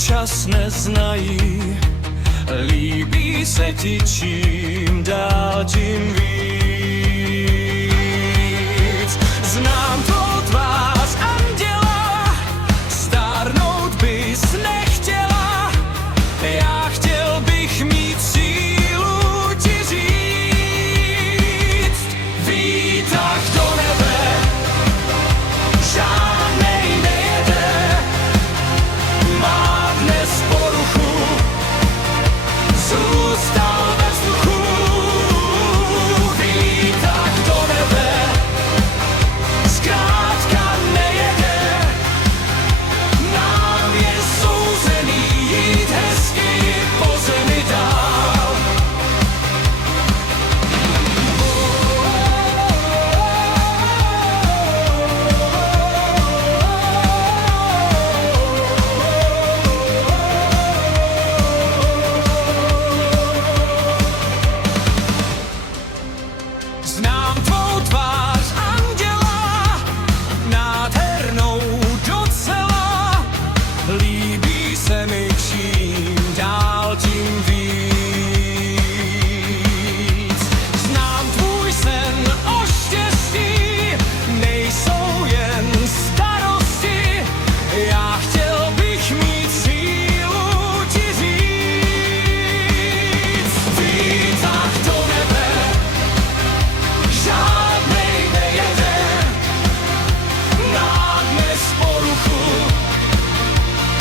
čas neznají, líbí se ti čím dál tím víc. Znám tvou tvář anděla, stárnout bys nechtěla, já chtěl bych mít sílu ti říct. Výtah do nebe, žádnej nejede, má dnes poruchu, zůstal ve vzduchu. Výtah do nebe, zkrátka nejede, nám je souzený jít hezky po zemi dál. Znám tvou tvář anděla, nádhernou docela, líbí se mi čím dál tím víc. Znám tvůj sen o štěstí, nejsou jen starosti, já chtěl bych mít sílu ti říct. Výtah do nebe, žádnej nejede, nám dnes poruchu,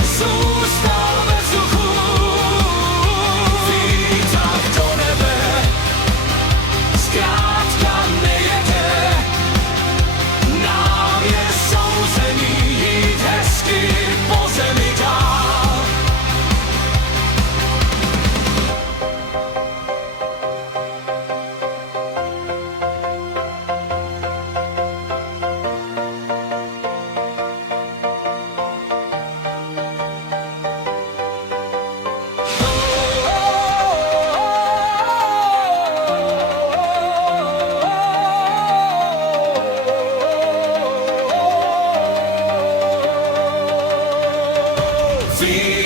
zůstal ve vzduchu. Výtah do nebe, zkrátka nejede, nám je souzený jít hezky po zemi dál. Feel